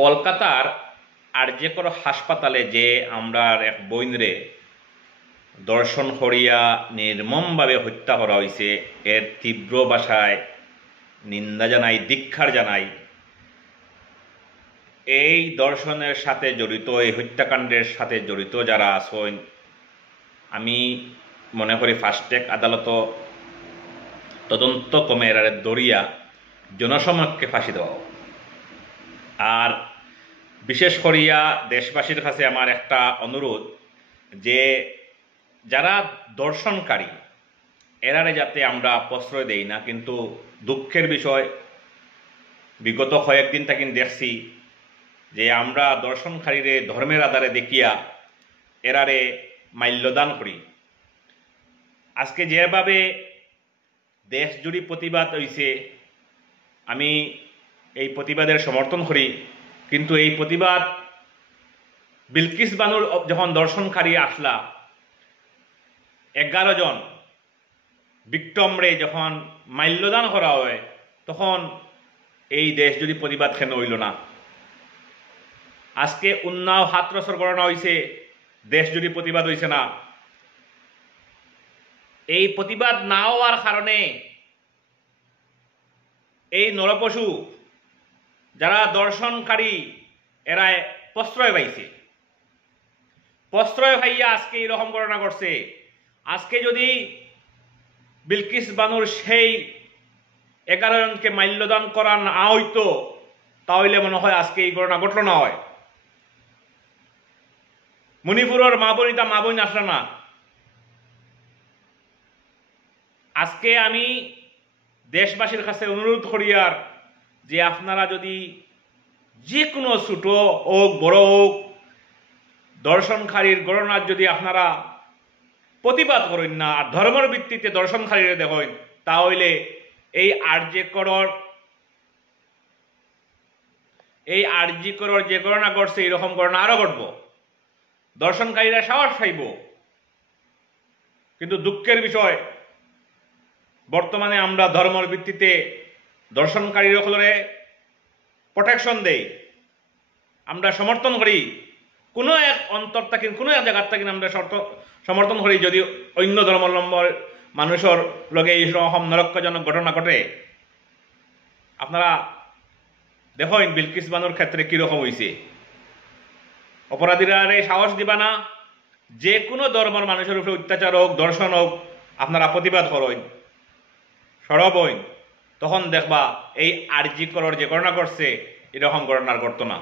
কলকাতার আরজেকর হাসপাতালে যে আমরা এক বইনরে দর্শন করিয়া নির্মমভাবে হত্যা করা হয়েছে, এর তীব্র ভাষায় নিন্দা জানাই, ধিক্কার জানাই। এই দর্শনের সাথে জড়িত, এই হত্যাকাণ্ডের সাথে জড়িত যারা আছেন, আমি মনে করি ফাস্ট্যাগ আদালত তদন্ত কমে এরারে দরিয়া জনসমক্ষে ফাঁসি দেওয়া। আর বিশেষ করিয়া দেশবাসীর কাছে আমার একটা অনুরোধ, যে যারা দর্শনকারী এরারে যাতে আমরা প্রশ্রয় দেই না। কিন্তু দুঃখের বিষয়, বিগত কয়েকদিন থেকে দেখছি যে আমরা দর্শনকারীরে ধর্মের আধারে দেখিয়া এরারে মাল্যদান করি। আজকে যেভাবে দেশ জুড়ে প্রতিবাদ হয়েছে, আমি এই প্রতিবাদের সমর্থন করি। কিন্তু এই প্রতিবাদ বিলকিস বানুর যখন দর্শনকারী আসলা 11 জন বিক্টমরে যখন মাল্যদান করা হয়, তখন এই দেশ জুড়ে প্রতিবাদ কেন হইল না? আজকে উন্নাও হাতরসর গণনা হয়েছে, দেশ জুড়ে প্রতিবাদ হয়েছে না। এই প্রতিবাদ না হওয়ার কারণে এই নরপশু যারা দর্শনকারী এরা প্রশ্রয় পাইছে, প্রশ্রয় পাইয়া আজকে এইরকম ঘটনা করছে। আজকে যদি বিলকিস বানুর সেই 11 জনকে মাল্যদান করা না হইতো, তাহলে মনে হয় আজকে এই ঘটনা ঘটল না হয়। মণিপুরের মা বোনিতা মা বোন আসলে না। আজকে আমি দেশবাসীর কাছে অনুরোধ করি, আর যে আপনারা যদি যে কোনো ছোট হোক বড় হোক দর্শনকারীর ঘটনার যদি আপনারা প্রতিবাদ করেন না, আর ধর্মের ভিত্তিতে দর্শনকারীরা দেখেন, তাহলে এই আরজিকরের যে ঘটনা ঘটছে, এরকম ঘটনা আরো ঘটব। দর্শনকারীরা সাহস পাইব। কিন্তু দুঃখের বিষয়, বর্তমানে আমরা ধর্মের ভিত্তিতে দর্শনকারীরা প্রোটেকশন দেই, আমরা সমর্থন করি। কোনো এক অন্তর থাকি, কোনো এক জায়গার থাকি আমরা সমর্থন করি যদি অন্য ধর্মাবলম্বী মানুষের লগে এই রকম নরকজনক ঘটনা ঘটে। আপনারা দেখেন বিলকিস বানুর ক্ষেত্রে কিরকম হয়েছে। অপরাধীরা সাহস দিবা না, যে কোনো ধর্মের মানুষের উপরে অত্যাচার হোক, দর্শন হোক, আপনারা প্রতিবাদ করেন, সরব হইন, তখন দেখবা এই আরজিকরের যে ঘটনা ঘটছে, এরকম ঘটনার ঘটনা।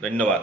ধন্যবাদ।